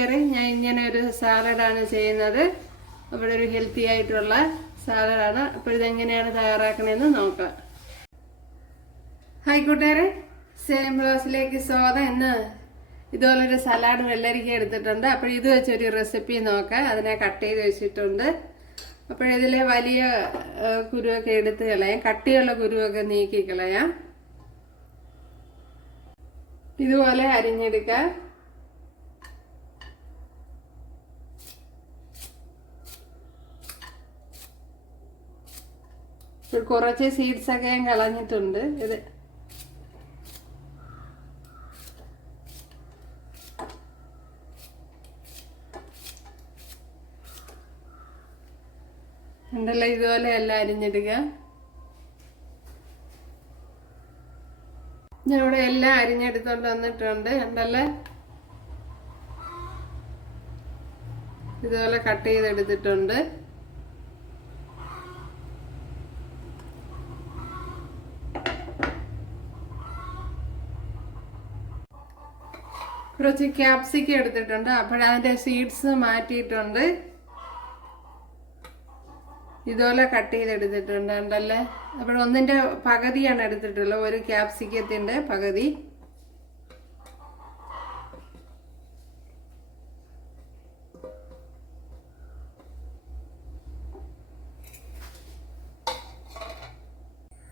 ഞാൻ ഇങ്ങനെ ഒരു സാലഡാണ് ചെയ്യുന്നത്. ഇവിടെ ഒരു ഹെൽത്തി ആയിട്ടുള്ള സാലഡാണ് അപ്പോൾ ഇതെങ്ങനെയാണ് തയ്യാറാക്കണമെന്ന് നോക്കാം. ഹായ് കൂട്ടുകാരെ സെയിം ബ്ലോസിലേക്ക് സ്വാഗതം. ഇന്ന് ഇതുപോലൊരു സലാഡ് വെള്ളരിക്ക എടുത്തിട്ടുണ്ട്. അപ്പോൾ ഇത് വെച്ചൊരു റെസിപ്പി നോക്കാം. അതിനെ കട്ട് ചെയ്ത് വെച്ചിട്ടുണ്ട്. അപ്പോൾ ഇതിലെ വലിയ കുരുവൊക്കെ എടുത്ത് കളയാം. കട്ടിയുള്ള കുരുവൊക്കെ നീക്കി കളയാം. ഇതുപോലെ അരിഞ്ഞെടുക്കാം. കുറച്ച് സീഡ്സ് ഒക്കെ ഞാൻ കളഞ്ഞിട്ടുണ്ട്. ഇത് ഉണ്ടല്ലോ ഇതുപോലെ അല്ല അരിഞ്ഞിടുക. ഞാനിവിടെ എല്ലാം അരിഞ്ഞെടുത്തോണ്ട് വന്നിട്ടുണ്ട്. ഉണ്ടല്ലേ ഇതുപോലെ കട്ട് ചെയ്തെടുത്തിട്ടുണ്ട്. കുറച്ച് ക്യാപ്സിക്കം എടുത്തിട്ടുണ്ട്. അപ്പോഴതിന്റെ സീഡ്സ് മാറ്റിയിട്ടുണ്ട്. ഇതുപോലെ കട്ട് ചെയ്തെടുത്തിട്ടുണ്ട് ഉണ്ടല്ലേ അപ്പോൾ ഒന്നിന്റെ പകുതിയാണ് എടുത്തിട്ടുള്ളത്. ഒരു ക്യാപ്സിക്കത്തിന്റെ പകുതി.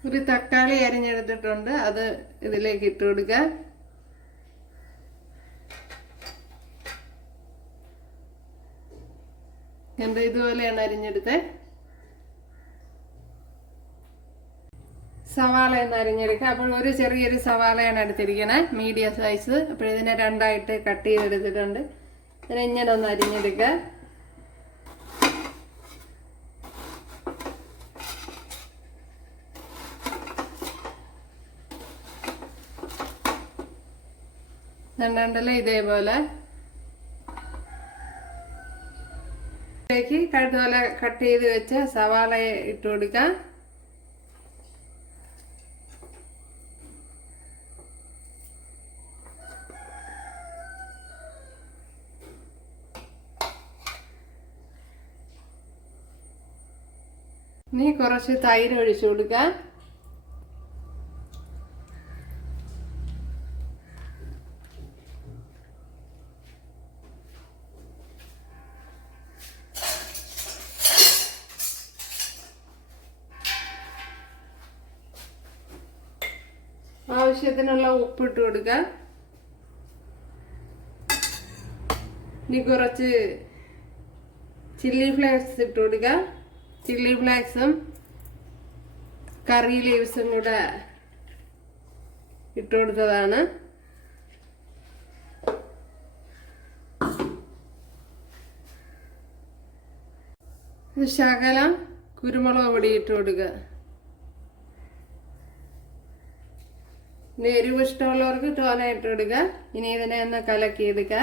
ഒരു തക്കാളി അരിഞ്ഞെടുത്തിട്ടുണ്ട്. അത് ഇതിലേക്ക് ഇട്ട് കൊടുക്കുക. എന്താ ഇതുപോലെയാണ് അരിഞ്ഞെടുത്തത് സവാള എന്ന് അരിഞ്ഞെടുക്കുക. അപ്പോൾ ഒരു ചെറിയൊരു സവാളയാണ് എടുത്തിരിക്കണേ മീഡിയം സൈസ് അപ്പോൾ ഇതിനെ രണ്ടായിട്ട് കട്ട് ചെയ്തെടുത്തിട്ടുണ്ട്. ഇതിനെ ഇങ്ങനെ ഒന്ന് അരിഞ്ഞെടുക്കുക. രണ്ടല്ലേ ഇതേപോലെ. ഇതിലേക്ക് കഴുതുപോലെ കട്ട് ചെയ്ത് വെച്ച സവാള ഇട്ട് കൊടുക്കാം. ഇനി കുറച്ച് തൈര് ഒഴിച്ചു കൊടുക്കാം. ആവശ്യത്തിനുള്ള ഉപ്പിട്ട് കൊടുക്കുക ഇനി കുറച്ച് ചില്ലി ഫ്ലേക്സ് ഇട്ട് കൊടുക്കുക ചില്ലി ഫ്ലേക്സും കറി ലീവ്സും കൂടെ ഇട്ട് കൊടുത്തതാണ്. ശകലം കുരുമുളക് പൊടി ഇട്ട് കൊടുക്കുക ഇനി എരിവ് ഇഷ്ടമുള്ളവർക്ക് തോന ഇനി ഇതിനെ ഒന്ന് കലക്കി എടുക്കുക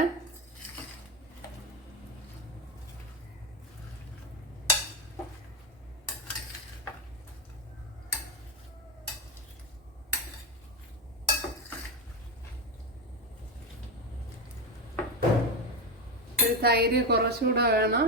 ഒരു തൈര് കുറച്ചുകൂടെ വേണം.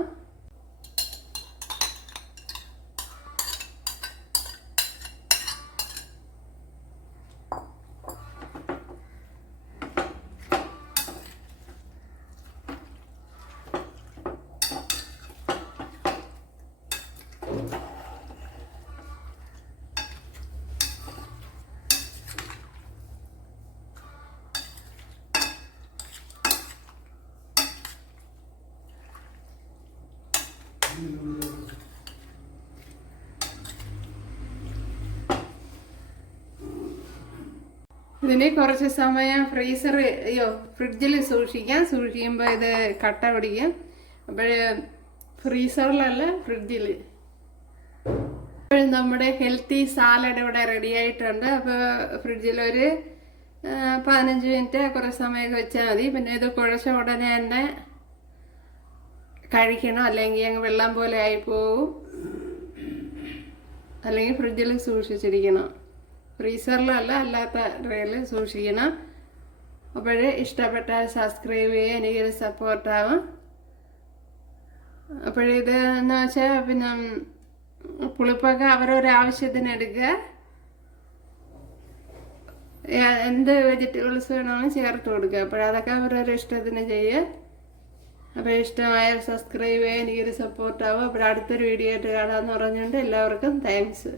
ഇതിന് കുറച്ച് സമയം ഫ്രീസർ അയ്യോ ഫ്രിഡ്ജിൽ സൂക്ഷിക്കാം. സൂക്ഷിക്കുമ്പോൾ ഇത് കട്ട പിടിക്കും. അപ്പോൾ ഫ്രീസറിലല്ല ഫ്രിഡ്ജിൽ അപ്പോൾ നമ്മുടെ ഹെൽത്തി സാലഡ് ഇവിടെ റെഡി ആയിട്ടുണ്ട്. അപ്പോൾ ഫ്രിഡ്ജിൽ ഒരു പതിനഞ്ച് മിനിറ്റ് കുറേ സമയമൊക്കെ വെച്ചാൽ മതി. പിന്നെ ഇത് കുഴച്ച ഉടനെ തന്നെ കഴിക്കണം അല്ലെങ്കിൽ അങ്ങ് വെള്ളം പോലെ ആയിപ്പോവും അല്ലെങ്കിൽ ഫ്രിഡ്ജിൽ സൂക്ഷിച്ചിരിക്കണം. ഫ്രീസറിലല്ല അല്ലാത്ത ട്രേയിൽ സൂക്ഷിക്കണം. അപ്പോഴേ ഇഷ്ടപ്പെട്ടാൽ സബ്സ്ക്രൈബ് ചെയ്യുക എനിക്കൊരു സപ്പോർട്ടാവും അപ്പോഴിത് എന്ന് വെച്ചാൽ പിന്നെ പുളിപ്പൊക്കെ അവരൊരു ആവശ്യത്തിന് എടുക്കുക. എന്ത് വെജിറ്റബിൾസ് വേണമെങ്കിലും ചേർത്ത് കൊടുക്കുക. അപ്പോഴതൊക്കെ അവരൊരു ഇഷ്ടത്തിന് ചെയ്യുക. അപ്പോൾ ഇഷ്ടമായ സബ്സ്ക്രൈബ് ചെയ്യുക എനിക്കൊരു സപ്പോർട്ടാവും അപ്പോൾ അടുത്തൊരു വീഡിയോ ആയിട്ട് കാണാമെന്ന് പറഞ്ഞുകൊണ്ട് എല്ലാവർക്കും താങ്ക്സ്